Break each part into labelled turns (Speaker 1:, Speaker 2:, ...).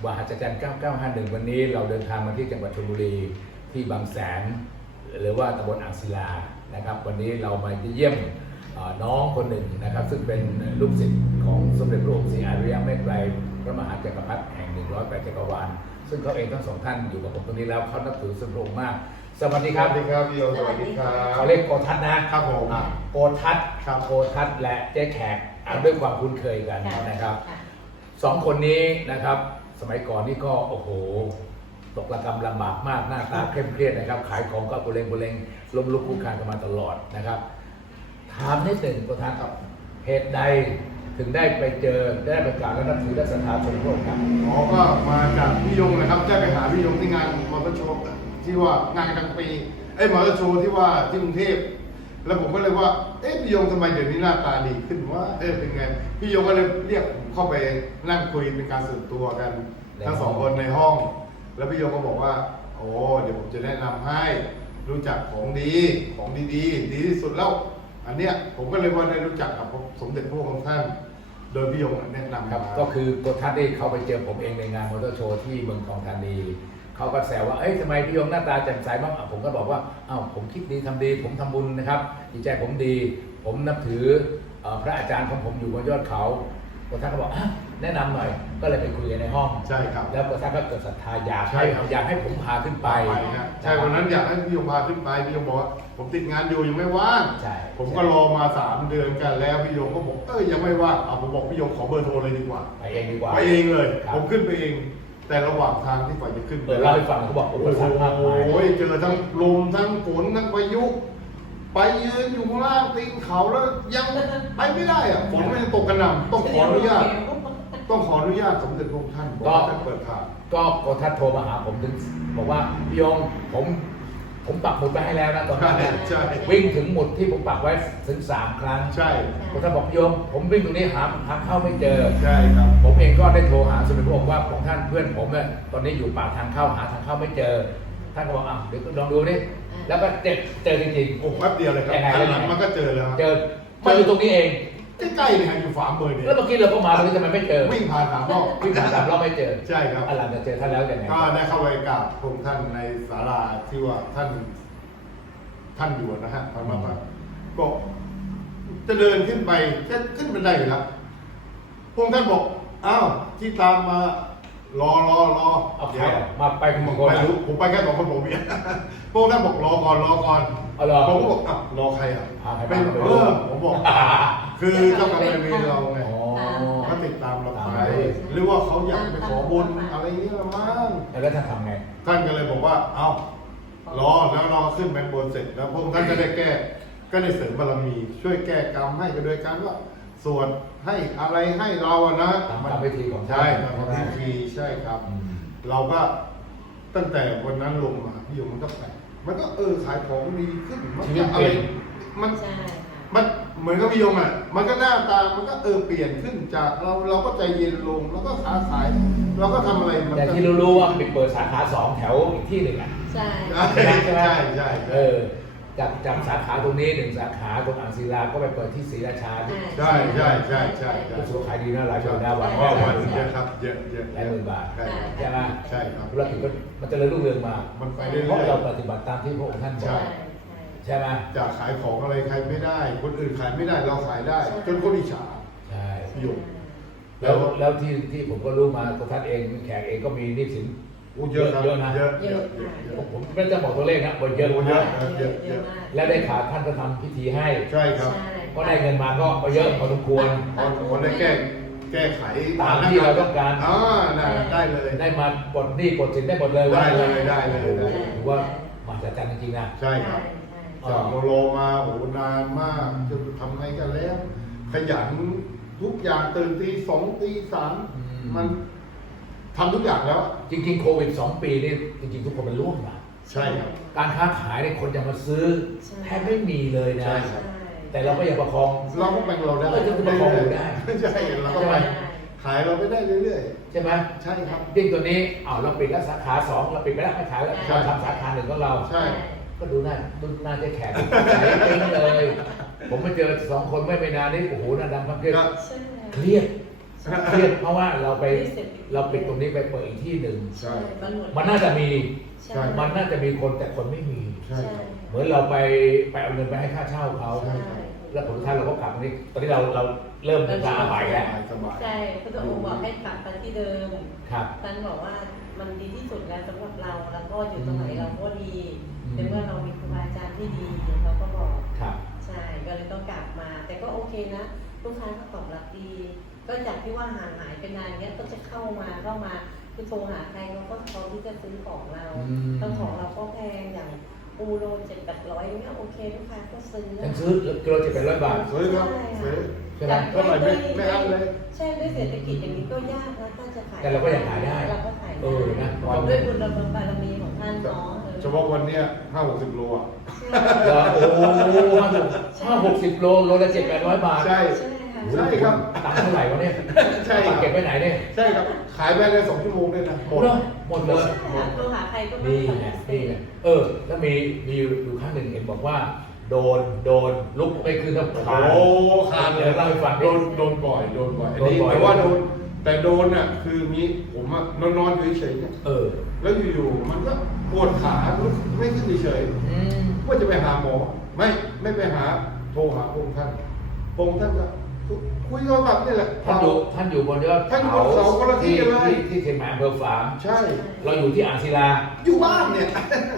Speaker 1: มหัศจรรย์9951วันนี้เราเดินทางมาที่จังหวัดชลบุรีที่บางแสนหรือว่าตำบลอ่างศิลานะครับวันนี้เรามาเยี่ยมน้องคนหนึ่งนะครับซึ่งเป็นลูกศิษย์ของสมเด็จพระองค์ศรีอาริยเมตไตรพระมหาจักรพรรดิแห่ง108จักรวาลซึ่งเขาเองทั้งสองท่านอยู่กับผมตรงนี้แล้วเขานับถือสมเด็จพระองค์มากสวัสดีครับ
Speaker 2: สวัสดีครับพี่โยสวัสดีครับ
Speaker 1: เขาเรียกโกทัศน์นะครับ
Speaker 2: ผม
Speaker 1: โกทัศน์
Speaker 2: ครับ
Speaker 1: โกทัศน์และเจ๊แขกด้วยความคุ้นเคยกันนะครับสองคนนี้นะครับสมัยก่อนนี่ก็โอ้โหตกระกำลำบากมากหน้าตาเคร่งเครียดนะครับขายของก็โบเลงล้มลุกคลุกคลานกันมาตลอดนะครับถามนิดหนึ่งโกทัศน์ครับเหตุใดถึงได้ไปเจอได้ประกาศและนับถือและศรัทธาสมเด็จพระองค์ครับ
Speaker 2: อ๋อก็มาจากพี่ยงนะครับได้ไปหาพี่ยงที่งานมอเตอร์โชว์ที่ว่างานกลางปีมอเตอร์โชว์ที่ว่าที่กรุงเทพแล้วผมก็เลยว่าพี่ยงทำไมเดี๋ยวนี้หน้าตาดีขึ้นว่าเป็นไงพี่ยงก็เลยเรียกผมเข้าไปนั่งคุยเป็นการส่วนตัวกันทั้งสองคนในห้อง แล้วพี่ยงก็บอกว่าโอ้เดี๋ยวผมจะแนะนำให้รู้จักของดีของดีที่สุดแล้วอันเนี้ยผมก็เลยว่าได้รู้จักกับสมเด็จพระองค์ท่านโดยพี่ยงแนะนำ
Speaker 1: ครับก็คือโกทัศน์ได้เขาไปเจอผมเองในงานมอเตอร์โชว์ที่เมืองทองธานีเขาก็แซวว่าทำไมพี่ยงหน้าตาแจ่มใสบ้างผมก็บอกว่าผมคิดดีทำดีผมทำบุญนะครับจิตใจผมดีผมนับถือพระอาจารย์ของผมอยู่บนยอดเขาโกทัศน์ก็บอกแนะนำหน่อยก็เลยไปคุยกันในห้อง
Speaker 2: ใช่ครับ
Speaker 1: แล้วโกทัศน์ก็เกิดศรัทธาอยากให้ผมพาขึ้นไป
Speaker 2: ใช่วันนั้นอยากให้พี่ยงพาขึ้นไปพี่ยงบอกว่าผมติดงานอยู่ยังไม่ว่าง
Speaker 1: ใช่
Speaker 2: ผมก็รอมา3 เดือนกันแล้วพี่ยงก็บอกยังไม่ว่างผมบอกพี่ยงขอเบอร์โทรเลยดีกว่า
Speaker 1: ไปเองดีกว่า
Speaker 2: ไปเองเลยผมขึ้นไปเอง แต่ระหว่างทางที่ฝ่ายจะขึ้น
Speaker 1: เล่าให้ฟังเขาบอกอุปสรรคมากมาย
Speaker 2: โอ้ยเจอทั้งลมทั้งฝนทั้งพายุไปยืนอยู่ข้างล่างตีนเขาแล้วยังไปไม่ได้อะฝนมันยังตกกระหน่ำต้องขออนุญาตสมเด็จพระองค์ท่านบอกให้เปิดทาง
Speaker 1: ก็โกทัศน์โทรมาหาผมถึงบอกว่าพี่ยงผมปักหมุดไปให้แล้วนะตอนนั้นเนี่ย
Speaker 2: ใช่
Speaker 1: วิ่งถึงหมุดที่ผมปักไว้ถึง3 ครั้ง
Speaker 2: ใช่
Speaker 1: โกทัศน์บอกพี่ยงผมวิ่งตรงนี้หาทางเข้าไม่เจอ
Speaker 2: ใช่ครับ
Speaker 1: ผมเองก็ได้โทรหาสมเด็จพระองค์ว่าของท่านเพื่อนผมเนี่ยตอนนี้อยู่ปากทางเข้าหาทางเข้าไม่เจอท่านก็บอกเดี๋ยวลองดูนี่แล้วก็เจอจริงๆ
Speaker 2: โอ้แป๊บเดียวเลยครับหันหลังมันก็เจอแล้ว
Speaker 1: เจอมาอยู่ตรงนี้เอง
Speaker 2: ใกล้ๆเลยครับอยู่ฝ่ามือเนี่ย
Speaker 1: แล้วเมื่อกี้เราก็มาตรงนี้ทำไมไม่เจอ
Speaker 2: วิ่งผ่าน3 รอบ
Speaker 1: วิ่งผ่าน3 รอบไม่เจอ
Speaker 2: ใช่ครับ
Speaker 1: หลังจากเจอท่านแล้วยังไง
Speaker 2: ก็ได้เข้าไปกราบพระองค์ท่านในศาลาที่ว่าท่านอยู่นะฮะพระมาก็จะเดินขึ้นไปจะขึ้นบันไดอยู่แล้วพระองค์ท่านบอกที่ตามมารอ
Speaker 1: เอาใคร
Speaker 2: เดี๋ยว
Speaker 1: มาไปคุณมงคล
Speaker 2: ไม่รู้ผมไปแค่2 คนผมเนี่ยพระองค์ท่านบอกรอก่อน
Speaker 1: เอาเหรอ
Speaker 2: ผมก็บอกรอใคร
Speaker 1: ใคร
Speaker 2: ไม่
Speaker 1: มา
Speaker 2: ผมบอกคือเจ้ากรรมนายเวรเราไง
Speaker 1: อ๋อ
Speaker 2: เขาติดตามเราไปหรือว่าเขาอยากไปขอบุญอะไรเงี้ยละมั้ง
Speaker 1: แล้วท่านทำไง
Speaker 2: ท่านก็เลยบอกว่ารอแล้วรอขึ้นแบงบนเสร็จแล้วพระองค์ท่านก็ได้ก็ได้เสริมบารมีช่วยแก้กรรมให้กันโดยการว่าสวดให้อะไรให้เรานะ
Speaker 1: ตามวิธีของท่าน
Speaker 2: ใช่ตามพิธีใช่ครับ เราก็ตั้งแต่วันนั้นลงมาพี่ยมมันก็แปลกมันก็ขายของดีขึ้นมันก็อะไรมันเหมือนกับพี่ยงมันก็หน้าตามันก็เปลี่ยนขึ้นจากเราก็ใจเย็นลงแล้วก็ค้าขายเราก็ทำอะไรมัน
Speaker 1: แต่ที่รู้ว่าไปเปิดสาขา2 แถวอีกที่หนึ่งใช่
Speaker 2: ใช่
Speaker 1: จากสาขาตรงนี้1 สาขาตรงอ่างศิลาก็ไปเปิดที่ศรีราชา
Speaker 2: ใช่
Speaker 1: ก็สุขายดีนะหลายคนนะวัน
Speaker 2: วันเยอะครับเยอะ
Speaker 1: หลายหมื่นบาทใช่ไหม
Speaker 2: ใช่ครับ
Speaker 1: ธุรกิจมันจะเลยรุ่งเรืองมา
Speaker 2: มันไปเรื่อยๆ
Speaker 1: เพราะเราปฏิบัติตามที่พระองค์ท่านบอกใช่ไหม
Speaker 2: จะขายของอะไรใครไม่ได้คนอื่นขายไม่ได้เราขายได้จนคนอิจฉา
Speaker 1: ใช่
Speaker 2: พี่ยง
Speaker 1: แล้วที่ผมก็รู้มาตัวท่านเองแขกเองก็มีหนี้สิน
Speaker 2: เยอะนะ
Speaker 1: เยอะผมไม่จะบอกตัวเลขนะเยอะแล้วได้ขาดท่านก็ทำพิธีให้
Speaker 2: ใช่ครับ
Speaker 1: ก็ได้เงินมาก็เยอะพอสมควร
Speaker 2: คนได้แก้ไข
Speaker 1: ตามที่เราต้องการ
Speaker 2: ได้เลย
Speaker 1: ได้มาปลดหนี้ปลดสินได้หมดเลย
Speaker 2: ได้เลย
Speaker 1: ถือว่ามหัศจรรย์จริงๆนะ
Speaker 2: ใช่ครับจากโลมาโนานมากจะทำไงกันแล้ว ขยันทุกอย่างตื่นตี 2 ตี 3มันทำทุกอย่างแล้ว
Speaker 1: จริงๆโควิด2 ปีนี่จริงๆทุกคนมันร่วงนะ
Speaker 2: ใช่ครับ
Speaker 1: การค้าขายเนี่ยคนจะมาซื้อแทบไม่มีเลยนะ
Speaker 2: ใช่ครับ
Speaker 1: แต่เราก็ยังประคอง
Speaker 2: เราก็แบ่งเราได้
Speaker 1: จะประคองอยู่ได้
Speaker 2: ใช่เราก็ไปขายเราไปได้เรื่อย
Speaker 1: ใช่ไหม
Speaker 2: ๆใช่ครับ
Speaker 1: ยิ่งตัวนี้เราปิดแล้วสาขา2เราปิดไปแล้วไม่ขายแล้วเราทำสาขา1ของเรา
Speaker 2: ใช่
Speaker 1: ก็ดูหน้าจะแข็งใสจริงเลย ผมไปเจอ2 คนไม่นานนี้โอ้โหหน้าดำเครียด
Speaker 2: ก็
Speaker 1: เครียดเครียดเพราะว่าเราปิดตรงนี้ไปเปิดอีกที่หนึ่ง
Speaker 2: ใช่
Speaker 1: มันน่าจะมี
Speaker 3: ใช่
Speaker 1: มันน่าจะมีคนแต่คนไม่มี
Speaker 2: ใช่
Speaker 3: ใช่
Speaker 1: เหมือนเราไปเอาเงินไปให้ค่าเช่าเขา
Speaker 3: ใช่
Speaker 1: แล้วผลท้ายเราก็กลับมานี่ตอนนี้เราเริ่มเดินทางใหม่แล้ว
Speaker 2: สบาย
Speaker 3: ใช่พระองค์บอกให้กลับไปที่เดิม
Speaker 1: ครับ
Speaker 3: ท่านบอกว่ามันดีที่สุดแล้วสำหรับเราแล้วก็อยู่ตรงไหนเราก็ดีในเมื่อเรามีครูบาอาจารย์ที่ดีเราก็บอก
Speaker 1: ครับ
Speaker 3: ใช่ก็เลยต้องกลับมา แต่ก็โอเคนะลูกค้าก็ตอบรับดี ก็จากที่ว่าห่างหายไปนานเงี้ยก็จะเข้ามาคือโทรหาใครเขาก็พร้อมที่จะซื้อของเราแล้วของเราก็แพงอย่างปูโร700-800เงี้ยโอเคลูกค้าก็ซื้อ
Speaker 1: ยังซื้อกิโล700 บาท
Speaker 2: สวยครับสวย
Speaker 1: ใช่ไหม
Speaker 2: เท่าไหร่ไม่อั้นเลย
Speaker 3: ใช่ด้วยเศรษฐกิจอย่างนี้ก็ยากนะถ้าจะขาย
Speaker 1: แต่เราก็ยังขายได้
Speaker 3: เราก็ขาย
Speaker 1: เออนะ
Speaker 3: ด้วยบุญบารมีของท่านเนาะ
Speaker 2: เฉพาะวันเนี้ย50-60 โลอ่ะ
Speaker 1: โอ้โห50-60 โลละ700-800 บาท
Speaker 2: ใช่
Speaker 3: ใช่ค่ะ
Speaker 2: ใช่ครับ
Speaker 1: ตังค์เท่าไหร่วะเนี่ย
Speaker 2: ใช่ครับ
Speaker 1: เก็บไว้ไหนเนี่ย
Speaker 2: ใช่ครับ ขายไปได้2 ชั่วโมงด้วยนะ หมด
Speaker 1: หมดเลย
Speaker 3: โทรหาใครก็ไม่
Speaker 1: นี่
Speaker 3: ตอบ
Speaker 1: ไงนี่ไงแล้วมีอยู่ครั้งหนึ่งเห็นบอกว่า โดนลุกไปคือน้ำขาด
Speaker 2: โอ้ขาดเล
Speaker 1: เดี๋
Speaker 2: ย
Speaker 1: ยวเล่าให้ฟัง
Speaker 2: โดนบ่อยอันนี้
Speaker 1: โดนบ่อย
Speaker 2: แต่ว่าแต่โดนน่ะคือมีผมอะนอนอยู่เฉยๆเนี่ย แล้วอยู่ๆมันก็ปวดขาไม่ขึ้นเฉย
Speaker 1: อืม
Speaker 2: ๆว่าจะไปหาหมอ ไม่ไปหาโทรหาพระองค์ท่านพระองค์ท่านก็คุยโทรศัพท์นี่แหละ
Speaker 1: ท่านอยู่บนยอด
Speaker 2: ท่านอยู่บนเขาคนละที่เลย
Speaker 1: ที่เชียงใหม่อำเภอฝาง
Speaker 2: ใช่
Speaker 1: เราอยู่ที่อ่างศิลา
Speaker 2: อยู่บ้านเนี่ย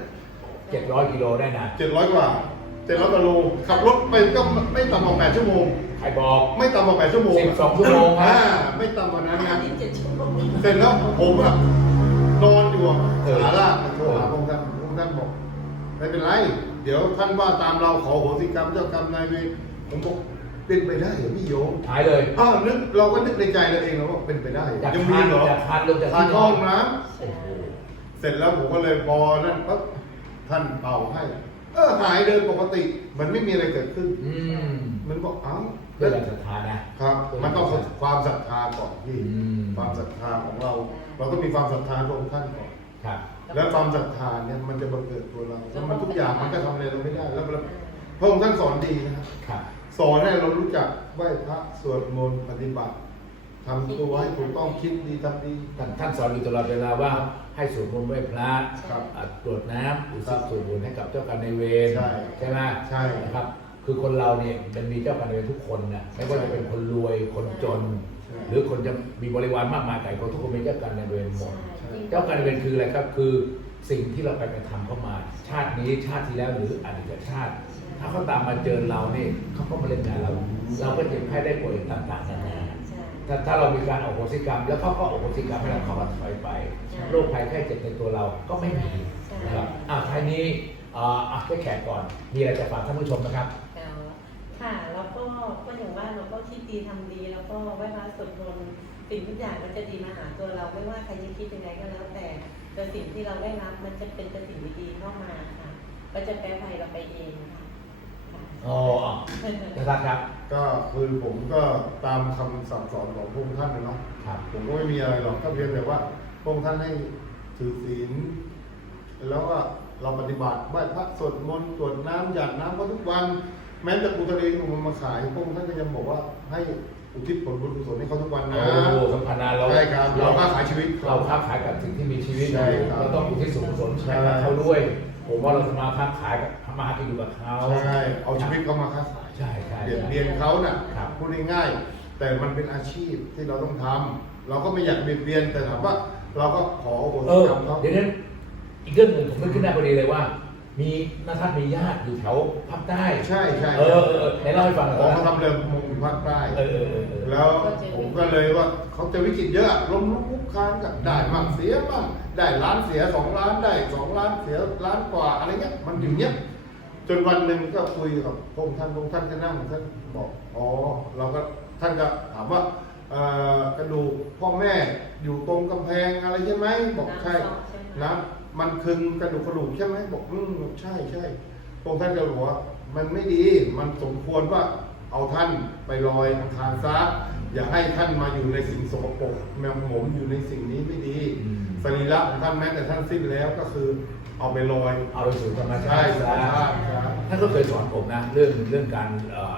Speaker 1: 700 กิโลได้นะ
Speaker 2: 700 กว่า700 กว่าโลขับรถไปก็ไม่ต่ำกว่า8 ชั่วโมง
Speaker 1: ใครบอก
Speaker 2: ไม่ต่ำกว่า8 ชั่วโมง
Speaker 1: 12 ชั่วโมงครับ
Speaker 2: ไม่ต่ำกว่านั้นนะ
Speaker 3: 7 ชั่วโมง
Speaker 2: เสร็จแล้วผมอะนอนอยู่อะ
Speaker 1: เออ
Speaker 2: ขาลากโทรหาพระองค์ท่านพระองค์ท่านบอกไม่เป็นไร เดี๋ยวท่านว่าตามเราขอโหสิกรรมเจ้ากรรมนายเวรผมบอกเป็นไปได้เหรอพี่โยม
Speaker 1: หายเลย
Speaker 2: เราก็นึกในใจเราเองแล้วว่าเป็นไปได้
Speaker 1: จาก
Speaker 2: ยัง
Speaker 1: คา
Speaker 2: มี
Speaker 1: น
Speaker 2: เหรอ
Speaker 1: จากคานลงจาก
Speaker 2: ทาน
Speaker 1: ที่น
Speaker 2: ห้
Speaker 1: อ
Speaker 2: อน งน้ำ
Speaker 3: ใช่
Speaker 2: เสร็จแล้วผมก็เลยพอนั่นปั๊บท่านเป่าให้หายเดินปกติมันไม่มีอะไรเกิดขึ้น
Speaker 1: อืม
Speaker 2: มันบอกเอ้า
Speaker 1: เรื่องศรัทธานะ
Speaker 2: ครับ มันต้องความศรัทธาก่อนพี่
Speaker 1: อืม
Speaker 2: ความศรัทธาของเรา เราต้องมีความศรัทธาพระองค์ท่านก่อน
Speaker 1: ครับ
Speaker 2: แล้วความศรัทธาเนี่ยมันจะบังเกิดตัวเราแล้วมันทุกอย่างมันก็ทำอะไรเราไม่ได้แล้วพระองค์ท่านสอนดีนะครับ
Speaker 1: ครับ
Speaker 2: สอนให้เรารู้จักไหว้พระสวดมนต์ปฏิบัติทำตัวให้ถูกต้องคิดดีทำดี
Speaker 1: ท่านสอนอยู่ตลอดเวลาว่าให้สวดมนต์ไหว้พระ
Speaker 2: ครับ
Speaker 1: ตรวจน้ำอุทิศส่วนบุญให้กับเจ้ากรรมนายเวร
Speaker 2: ใช่
Speaker 1: ไหม
Speaker 2: ใช่
Speaker 1: นะครับ คือคนเราเนี่ยมันมีเจ้ากรรมนายเวรทุกคนนะไม่ว่าจะเป็นคนรวยคนจน
Speaker 2: ใช่
Speaker 1: หรือคนจะมีบริวารมากมายแต่คนทุกคนเป็นเจ้ากรรมนายเวรหมด
Speaker 3: ใช่
Speaker 1: เจ้ากรรมนายเวรคืออะไรครับคือสิ่งที่เราไปกระทำเข้ามา ชาตินี้ชาติที่แล้วหรืออดีตชาติ ถ้าเขาตามมาเจอเราเนี่ยเขาก็มาเล่นงานเรา เราก็เจ็บไข้ได้ป่วยต่างๆนานา
Speaker 3: ใช่
Speaker 1: ถ้าเรามีการอโหสิกรรม แล้วเขาก็อโหสิกรรมให้เราเขาก็ถอยไป
Speaker 3: ใช่
Speaker 1: โรคภัยไข้เจ็บในตัวเราก็ไม่มี
Speaker 3: ใช่
Speaker 1: นะครับท้ายนี้ให้แขกก่อนมีอะไรจะฝากท่านผู้ชมนะครับ
Speaker 3: ค่ะแล้วก็อย่างว่าเราก็คิดดีทำดีแล้วก็ไหว้พระสวดมนต์สิ่งทุกอย่างมันจะดีมาหาตัวเราไม่ว่าใครจะคิดยังไงก็แล้วแต่สิ่งที่เราได้รับมันจะเป็นแต่สิ่งดีๆเข้ามาค่ะก็จะแก้ภัยเราไปเองค่ะ
Speaker 1: อ๋อนะครับ
Speaker 2: ก็คือผมก็ตามคำสั่งสอนของพระองค์ท่านนะเนาะ
Speaker 1: ครับ
Speaker 2: ผมก็ไม่มีอะไรหรอกก็เพียงแต่ว่าพระองค์ท่านให้ถือศีลแล้วก็เราปฏิบัติไหว้พระสวดมนต์ตรวจน้ำหยาดน้ำก็ทุกวัน แม้แต่ปูทะเลที่ผมมาขายพระองค์ท่านก็ยังบอกว่าให้อุทิศผลบุญกุศลให้เขาทุกวันนะ
Speaker 1: โอ้สัมพันธ์เรา
Speaker 2: ใช่ครับเราค้าขายชีวิต
Speaker 1: เราค้าขายกับสิ่งที่มีชีวิต
Speaker 2: ใช่ครับ
Speaker 1: เราต้องอุทิศส่วนกุศล
Speaker 2: ใช่
Speaker 1: ให้กับเขาด้วย ผมว่าเราจะมาค้าขายกับมาหากินอยู่กับเขา
Speaker 2: ใช่เอาชีวิตเขามาค้าขาย
Speaker 1: ใช่ใช่
Speaker 2: เบียดเบียนเขาน่ะ
Speaker 1: ครับ
Speaker 2: พูดง่ายๆแต่มันเป็นอาชีพที่เราต้องทำเราก็ไม่อยากเบียดเบียนแต่ถามว่า เราก็ขอโอโหสิกรรมเขา
Speaker 1: เดี๋ยวนั้นอีกเรื่องหนึ่งผมนึกขึ้นได้พอดีเลยว่า มีนัทัศน์มีญาติอยู่แถวภาคใต้
Speaker 2: ใช่ใช่
Speaker 1: ไหนเล่าให้ฟังหน่อย
Speaker 2: ผม
Speaker 1: นะ
Speaker 2: มาทำเรือประมงอยู่ภาคใต้
Speaker 1: เออ
Speaker 2: แล้วผมก็เลยว่าเขาจะวิกฤตเยอะล้มลุกคลุกคลานกับได้มั่งเสียมั่งได้ล้านเสีย2 ล้านได้2 ล้านเสียล้านกว่าอะไรเงี้ยมันอยู่เงี้ยจนวันหนึ่งก็คุยกับพระองค์ท่านก็นั่งท่านบอกอ๋อเราก็ท่านก็ถามว่ากระดูกพ่อแม่อยู่ตรงกำแพงอะไรใช่ไหมบอกใช่นะมันคึงกระดูกใช่ไหมบอกใช่พระองค์ท่านก็บอกว่ามันไม่ดีมันสมควรว่าเอาท่านไปลอยอังคารซะอย่าให้ท่านมาอยู่ในสิ่งสกปรกแมวหมมอยู่ในสิ่งนี้ไม่ดีสรีระของท่านแม้แต่ท่านสิ้นแล้วก็คือเอาไปลอย
Speaker 1: เอาไปสู่ธรรมชา
Speaker 2: ใช่
Speaker 1: ติ
Speaker 2: ธรรมชาติ
Speaker 1: ท่านก็เคยสอนผมนะเรื่องการเอา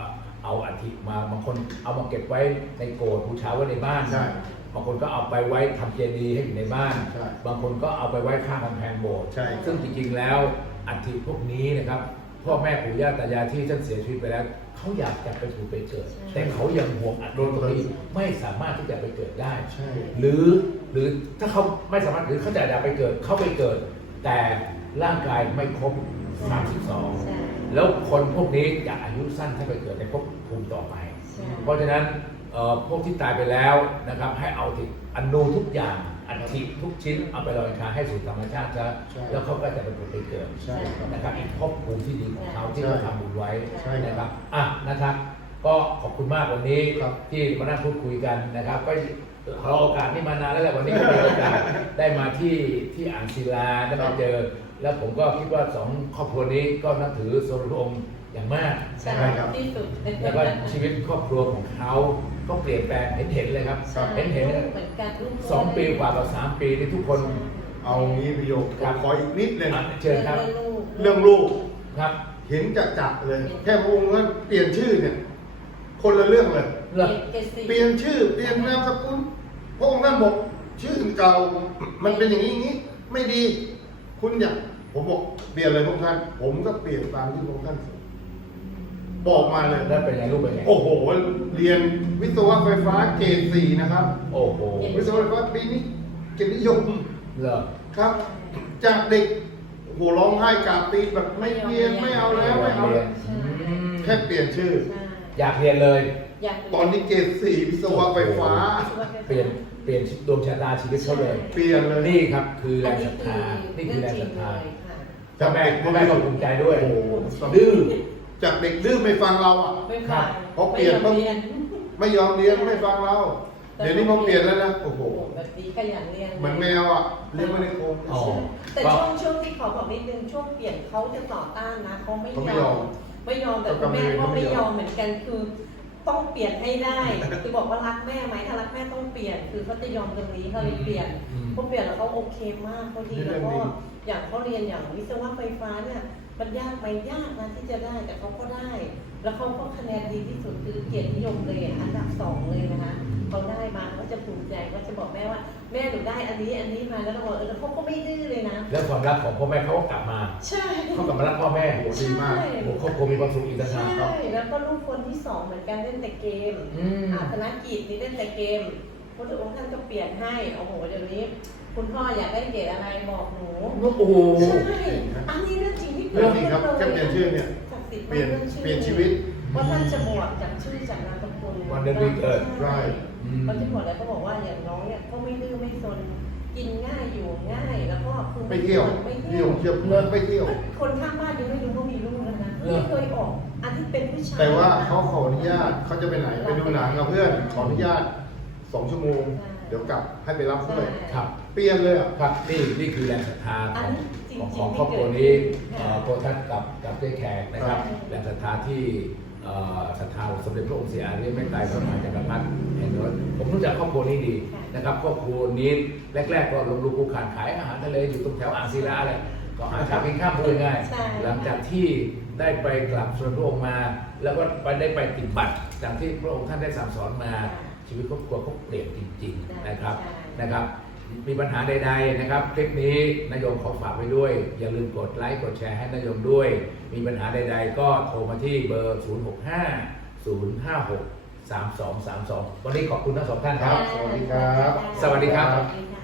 Speaker 1: เอาอัฐิมาบางคนเอามาเก็บไว้ในโกรธบูชาไว้ในบ้าน
Speaker 2: ใช่
Speaker 1: บางคนก็เอาไปไว้ทำเจดีย์ให้อยู่ในบ้าน
Speaker 2: ใช่
Speaker 1: บางคนก็เอาไปไว้ข้างกำแพงโบสถ์
Speaker 2: ใช่
Speaker 1: ซึ่งจริงๆแล้วอัฐิพวกนี้นะครับพ่อแม่ปู่ย่าตายายที่ท่านเสียชีวิตไปแล้วเขาอยากจะไปถูกไปเกิด แต่เขายังห่วงอัฐิตรงนี้ไม่สามารถที่จะไปเกิดได้
Speaker 2: ใช่
Speaker 1: หรือถ้าเขาไม่สามารถหรือเขาจะอยากไปเกิดเขาไปเกิด แต่ร่างกายไม่ครบ
Speaker 3: ใช่
Speaker 1: 32 แล้วคนพวกนี้จะอายุสั้นถ้าไปเกิดในภพภูมิต่อไป
Speaker 3: ใช่
Speaker 1: เพราะฉะนั้นพวกที่ตายไปแล้วนะครับให้เอาที่อนูทุกอย่างอัฐิทุกชิ้นเอาไปลอยอังคารให้สู่ธรรมชาติซะ
Speaker 2: ใช่
Speaker 1: แล้วเขาก็จะไปผุดไปเกิด
Speaker 2: ใช่ครับ
Speaker 1: นะครับอีกภพภูมิที่ดีของเขาที่
Speaker 2: ใช่
Speaker 1: เขาทำบุญไว้
Speaker 2: ใช่
Speaker 1: นะครับอ่ะนะครับ ก็ขอบคุณมากวันนี้
Speaker 2: ครับ
Speaker 1: ที่มานั่งพูดคุยกันนะครับ ก็ขอโอกาสนี่มานานแล้วแหละวันนี้ก็มีโอกาส ได้มาที่อ่างศิลาได้มาเจอ แล้วผมก็คิดว่าสองครอบครัวนี้ก็นับถือส่วนพระองค์อย่างมาก
Speaker 3: ใช่
Speaker 1: นะครับ
Speaker 3: ที่สุด
Speaker 1: แล้วก็ชีวิตครอบครัวของเขาก็เปลี่ยนแปลงเห็นเลยครับ
Speaker 3: ใช่
Speaker 1: เห็น
Speaker 3: เหมือนกันลูก
Speaker 1: 2 ปีกว่ากับ3 ปีที่ทุกคน
Speaker 2: เอางี้พี่โยม
Speaker 1: ครับ
Speaker 2: ขออีกนิดเลย
Speaker 1: เชิญครับ
Speaker 2: เรื่องลูก
Speaker 1: ครับ
Speaker 2: เห็นจะเลย แค่พระองค์ว่าเปลี่ยนชื่อเนี่ย คนละเรื่องเลย
Speaker 1: เลิก
Speaker 2: เปลี่ยนชื่อเปลี่ยนนามสกุลพระองค์ท่านบอกชื่อเก่ามันเป็นอย่างนี้อย่างนี้ ไม่ดี คุณอยากผมบอกเปลี่ยนเลยพระองค์ท่าน ผมก็เปลี่ยนตามที่พระองค์ท่านบอกมาเลย
Speaker 1: แล้วเป็นไงลูกเป็นไง
Speaker 2: โอ้โห เรียนวิศวะไฟฟ้าเกรด4นะครับ
Speaker 1: โอ้โห
Speaker 2: วิศวะไฟฟ้าปีนี้เกียรตินิยม
Speaker 1: เลิก
Speaker 2: ครับ จากเด็กหัวร้องไห้กราบตีนแบบไม่เรียนไม่เอาแล้วไม่เอาแล้ว
Speaker 3: ใช่
Speaker 2: แค่เปลี่ยนชื่อ
Speaker 3: ใช่
Speaker 1: อยากเรียนเลย
Speaker 3: อยาก
Speaker 2: ตอนนี้เกรด4วิศวะไฟฟ้า
Speaker 1: เปลี่ยนดวงชะตาชีวิตเขาเลย
Speaker 2: เปลี่ยนเลย
Speaker 1: นี่ครับคือแรงศรัทธานี่คือแรงศรัทธา
Speaker 2: จาก
Speaker 1: แม่
Speaker 2: เด็ก
Speaker 1: แม่ก็ภูมิใจด้วย
Speaker 2: โอ้โห
Speaker 1: ดื้อ
Speaker 2: จากเด็กดื้อไม่ฟังเราอ่ะ
Speaker 3: ไม่ฟัง
Speaker 2: พอเปลี่ยนปุ๊บ
Speaker 3: ไม่ยอมเรียน
Speaker 2: ไม่ยอมเรียนไม่ฟังเรา เดี๋ยวนี้พอเปลี่ยนแล้วนะโอ้โห
Speaker 3: แบบดีขยันเรียน
Speaker 2: เหมือนแมวอ่ะเลี้ยงไว้ในกรง
Speaker 1: อ๋อ
Speaker 3: แต่ช่วงที่ขอบอกนิดนึงช่วงเปลี่ยนเขาจะต่อต้านนะเขาไม่
Speaker 2: เขาไม่
Speaker 3: ย
Speaker 2: ย
Speaker 3: อ
Speaker 2: อ
Speaker 3: ม
Speaker 2: ม
Speaker 3: ไม่ยอมแต่คุณแม่ก็ไม่ยอมเหมือนกันคือต้องเปลี่ยนให้ได้คือบอกว่ารักแม่ไหมถ้ารักแม่ต้องเปลี่ยนคือเขาจะยอมตรงนี้เขาเลยเปลี่ยน
Speaker 1: อืม
Speaker 3: พอเปลี่ยนแล้วเขาโอเคมากเขาดีแล้วก็อย่างเขาเรียนอย่างวิศวะไฟฟ้าเนี่ยมันยากไหมยากนะที่จะได้แต่เขาก็ได้ แล้วเขาก็คะแนนดีที่สุดคือเกียรตินิยมเลยอันดับ2เลยนะคะเขาได้มาเขาจะภูมิใจเขาจะบอกแม่ว่าแม่หนูได้อันนี้มาแล้วก็บอกแล้วเขาก็ไม่ดื้อเลยนะ
Speaker 1: แล้วความรักของพ่อแม่เขาก็กลับมา
Speaker 3: ใช่
Speaker 1: เขากลับมารักพ่อแม่
Speaker 2: โอ้โหดีมาก
Speaker 1: โอ้โหครอบครัวมีความสุขอีกต่างหากครับ
Speaker 3: ใช่แล้วก็ลูกคนที่2เหมือนกันเล่นแต่เกม
Speaker 1: อืม
Speaker 3: ธนกิจนี่เล่นแต่เกมพระองค์ท่านก็เปลี่ยนให้โอ้โหเดี๋ยวนี้ คุณพ่ออยากได้เกรดอะไรบอกหนู
Speaker 1: โอ้โห
Speaker 3: ใช่อันนี้เรื่องจริงที่
Speaker 2: เรื่องจริงครับแค่เปลี่ยนชื่อเนี่ย
Speaker 3: ศักดิ์สิทธิ์
Speaker 2: เปลี่ยน
Speaker 3: มากรื่อง
Speaker 2: เปลี่ยนชีวิต
Speaker 3: ว่าท่านจะบวชจากชื่อจากนามสกุล
Speaker 1: วันเดือนปีเกิด
Speaker 3: ใช่
Speaker 1: อืม
Speaker 3: เขาจะบวชแล้วก็บอกว่าอย่างน้องเนี่ยก็ไม่ดื้อไม่ซนกินง่ายอยู่ง่ายแล้วก็คือ
Speaker 2: ไปเที่ยว
Speaker 3: ไม่
Speaker 2: พี่
Speaker 3: เที่
Speaker 2: ย
Speaker 3: ยว
Speaker 2: งเที่ยวเลิกไปเที่ยว
Speaker 3: คนข้างบ้านยังไม่รู้ว่ามีลูกแล้วนะไม่เคยออกอันที่เป็นผู้ชาย
Speaker 2: แต่ว่าเขาขออนุญาตเขาจะไปไหนไปดูหนังกับเพื่อนขออนุญาต2 ชั่วโมง เดี๋ยวกลับให้ไปรับเพื่อน
Speaker 1: ครับ
Speaker 2: เปลี่ยนเลยอ่ะ
Speaker 1: ครับนี่คือแรงศรัทธาข
Speaker 3: อั
Speaker 1: อน ง
Speaker 3: นี้จริง
Speaker 1: ของ
Speaker 3: ๆ
Speaker 1: ครอบครัวนี้
Speaker 3: ค่ะ
Speaker 1: โพทัศน์กับเจ๊แขกนะครับ
Speaker 3: ใช่
Speaker 1: แรงศรัทธาที่ศรัทธาสมเด็จพระองค์ศรีอารีย์เมตไตรพระมหาจักรพรรดิแห่งนั้นผมรู้จักครอบครัวนี้ดีนะครับครอบครัวนี้แรกๆก็ลงลูกคู่ขานขายอาหารทะเลอยู่ตรงแถวอ่างศิลาอะไรก็หาเช้ากินข้ามพูดง่าย
Speaker 3: ใช่
Speaker 1: หลังจากที่ได้ไปกลับส่วนพระองค์มา แล้วก็ได้ไปปฏิบัติจากที่พระองค์ท่านได้สั่งสอนมา ชีวิตครอบครัวเขาเปลี่ยนจริงๆนะครับ นะครับ มีปัญหาใดๆนะครับ คลิปนี้นายโยมขอฝากไว้ด้วย อย่าลืมกดไลค์กดแชร์ให้นายโยมด้วย มีปัญหาใดๆ ก็โทรมาที่เบอร์ 065 056 3232 วันนี้ขอบคุณทั้งสองท่านครับ
Speaker 2: สวัสดีครับ
Speaker 1: สวัสดีครับ
Speaker 3: สวัสดีค่ะ